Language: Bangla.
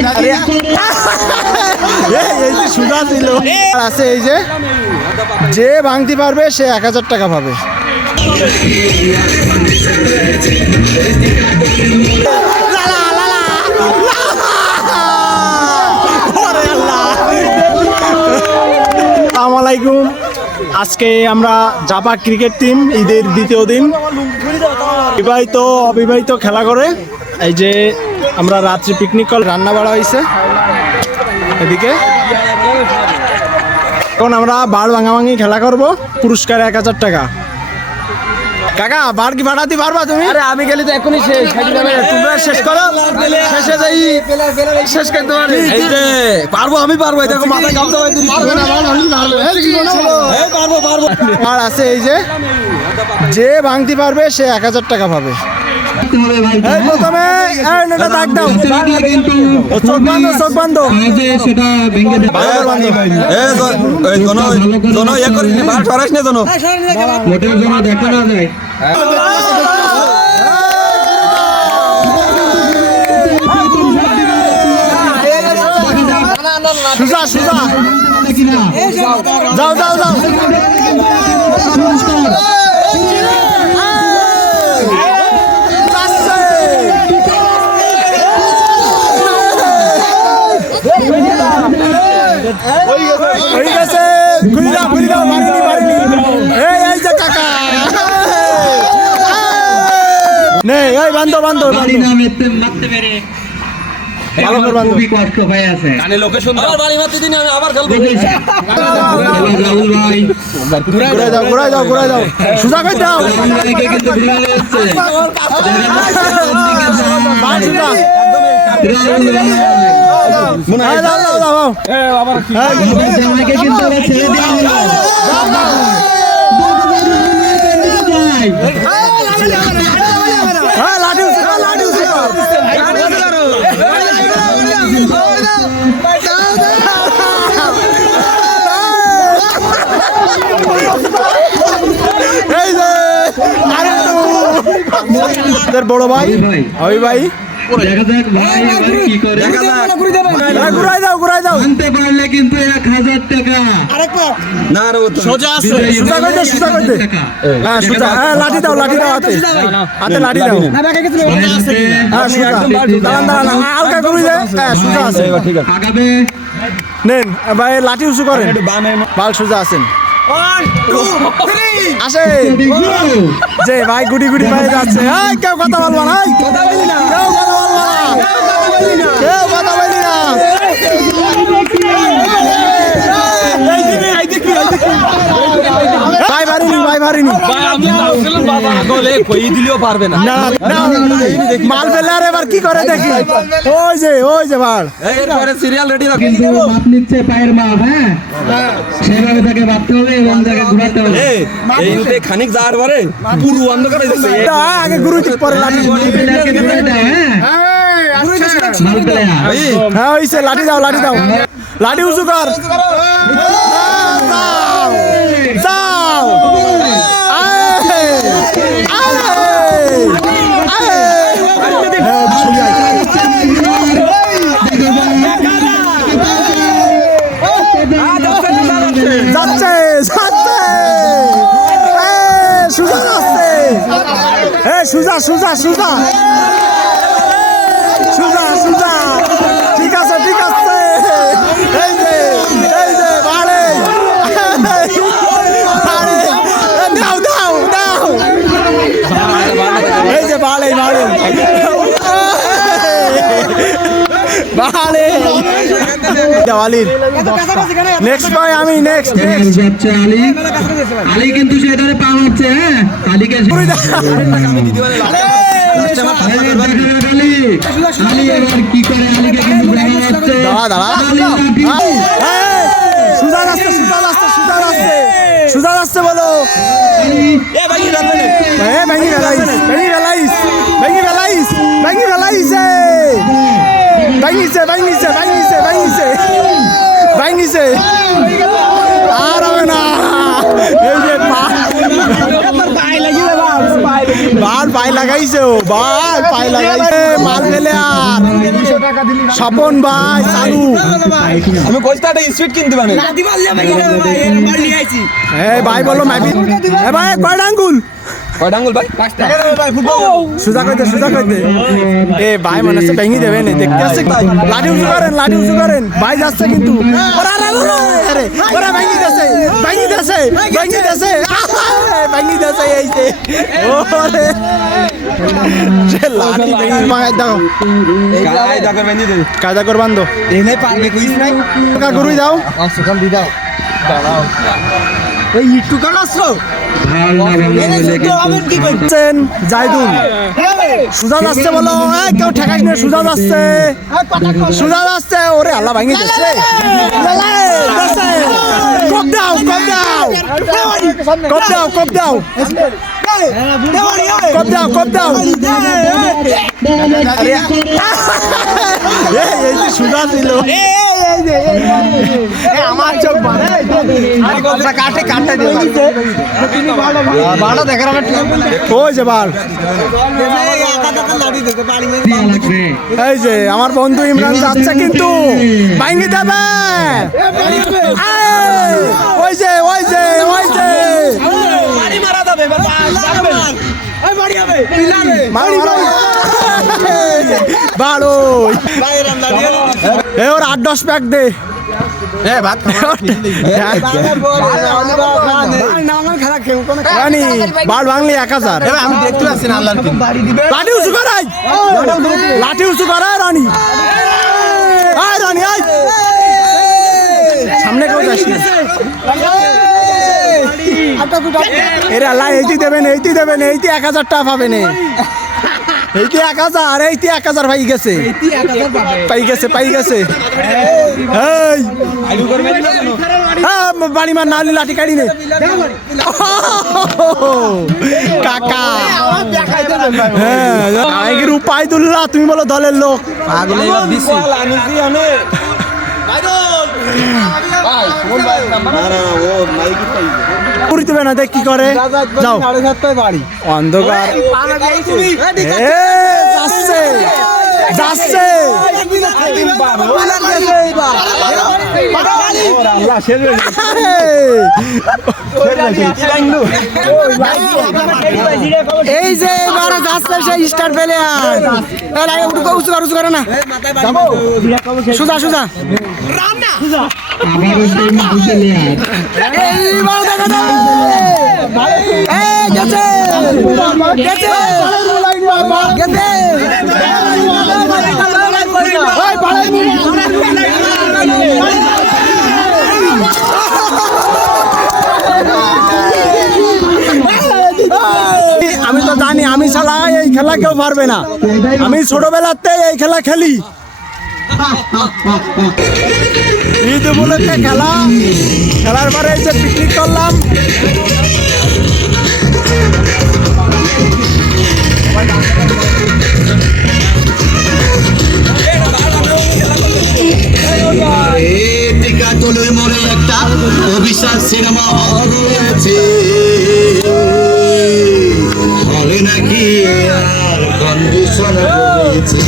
এই যে সুজা ছিল আছে, এই যে ভাঙতে পারবে সে 1000 টাকা পাবে। আসসালামু আলাইকুম। আজকে আমরা জাপা ক্রিকেট টিম ঈদের দ্বিতীয় দিন বিবাহিত অবিবাহিত খেলা করে। এই যে আমরা রাত্রি পিকনিক করে রান্না বাড়া হয়েছে এদিকে। এখন আমরা বাড় ভাঙাভাঙি খেলা করব, পুরস্কার 1000 টাকা। কাকা বার কি ভাড়াতে পারবা তুমি? আরে আমি গেলে তো এখনই শেষ, তোমরা শেষ করো, শেষে যাই শেষ করতে পারি। এই যে পারবো, আমি পারবো। দেখো মাথায় গামছা বাঁধে দিচ্ছি। পারবে না, পারবো। আর আছে এই যে ভাঙতে পারবে সে 1000 টাকা পাবে। এই প্রথমে এটা দাগ দাও, চোখ বাঁধো, চোখ বাঁধো। দেখা না যায়। সুজা সুজা যাও যাও যাও। হয়ে গেছে, ঘুরে দাও ঘুরে দাও, মারিনি মারিনি। এই যে কাকা নেই, এই বান্ধব বান্ধব খুবই কষ্ট হয়ে আছে। ঘুরাই দাও ঘুরাই দাও ঘুরাই দাও, সুজা করে দাও। জামাইকে কিন্তু ছেড়ে দেওয়া হলো। বড় ভাই ওই ভাই দেখা যাক ভাই এবার কি করে। ঘুরাই দাও ঘুরাই দাও। আনতে পারলে কিন্তু 1000 টাকা। না রে সোজা আছে, সুজা করে দে, সুজা করে দে। হ্যাঁ সুজা, হ্যাঁ লাঠি দাও লাঠি দাও, হাতে হাতে লাঠি দাও। হ্যাঁ সুজা, দাঁড়ান দাঁড়ান, হালকা ঘুরিয়ে দে। হ্যাঁ সুজা আছে, ঠিক আছে। আগাবে নেন ভাই, লাঠি উঁচু করেন, বাল সুজা আছেন। আসে যে ভাই গুড়ি গুড়ি পায়ে যাচ্ছে। কেউ কথা বলবো না, কেউ কথা বলবো না, কেউ কথা বলি না। ভাই ভারিনি, ভাই ভারিনি, মাল ফেলে। আর এবার কি করে দেখি, ওই যে ভাড় সিরিয়াল রেডি রাখো। কিন্তু মাপ নিচ্ছে পায়ের মাপ। হ্যাঁ সেভাবে তাকে বাঁধতে হবে এবং তাকে ঘুরাতে হবে। এইতে খানিক যাওয়ার পরে পুরো অন্ধকার হয়ে যাচ্ছে। আগে গুরু ঠিক পরে লাঠি। হ্যাঁ হইছে, লাঠি দাও লাঠি দাও, লাঠি উঁচু কর। যাও যাচ্ছে সুজা যাচ্ছে। সুজা সুজা সুজা সুজা সুজা, ঠিক আছে ঠিক আছে। এই যে বাড়ে দাও দাও দাও, এই যে বাড়ে বাড়ে বাড়ে। আলির নেক্সট ভাই, আমি নেক্সট যাচ্ছে আলী। আলী কিন্তু সেটারে পা হচ্ছে। হ্যাঁ আলীকে আলী এবার কি করে, আলীকে কিন্তু দেখা যাচ্ছে। দাঁড়া দাঁড়া, সুজা যাচ্ছে সুজা যাচ্ছে সুজা যাচ্ছে সুজা যাচ্ছে বলো। ভেঙি ফেলাইস ভেঙি ফেলাইস ভেঙি ফেলাইস ভেঙি ফেলাইছে, ভাঙিছে ভাঙিছে ভাঙিছে ভাঙিছে ভাঙিছে। আর হবে না, এই যে বার পায়ে লাগাইছে, ও বার পায়ে লাগাইছে, মাল ফেলে আর স্বপন ভাই চালু। আমি কইছি একটা স্পিড কিনতে পারে এই ভাই বলো মাইবি এ ভাই কয়টা আঙ্গুল কয়টা আঙ্গুল ভাই সুজা কইতে এ ভাই মনে হচ্ছে ভেঙে দেবে না দেখতে আসছে লাঠি উঁচু করেন ভাই যাচ্ছে কিন্তু ওরা আরে ওরা ভেঙে দিয়েছে এই যে ওরে সে লাঠি ভেঙে মাগাই দাও কায়দা কর বান্ধো এনে পারবে কইছ নাই টাকা গরুই দাও সকাল দি দাও দাঁড়াও এই একটু কানাসলো জাইদুল সুজা যাচ্ছে বলো কেউ ঠেকাইস না সুজা যাচ্ছে ওরে আল্লাহ ভাঙি যাচ্ছে কপ দাও এই যে সুজা ছিল আমার চোখ কাটে ওই যে বার এই যে আমার বন্ধু ইমরান যাচ্ছে কিন্তু ভাঙি দেবে ওই যে ভালো ওর 8-10 প্যাক দে বাল ভাঙলি 1000 আমি দেখতে পাচ্ছি না আল্লাহর কি লাঠি উঁচু করাই রানী সামনে কেউ যাস না এরে আল্লাহ এইটি দেবেন 1000 টাকা পাবেন এইটি 1000 পাই গেছে বাড়ি মার নালি লাঠি কাটি নে কাকা উপায়দুল্লাহ তুমি বলো দলের লোক দেবে না দেখ কি করে যাও অন্ধকার যাচ্ছে এই যে এবার যাচ্ছে সেই স্টার পেলে উঁচু করে না সুজা এইবার দেখা যাবে আমি তো জানি আমি শালা এই খেলা কেউ পারবে না আমি ছোটবেলাতে এই খেলা খেলি ঈদ উপলক্ষে খেলার পরে এই যে পিকনিক করলাম মরে একটা অভিশাপ সিনেমা হল রয়েছে হলে নাকি আর কন্ডিশন রয়েছে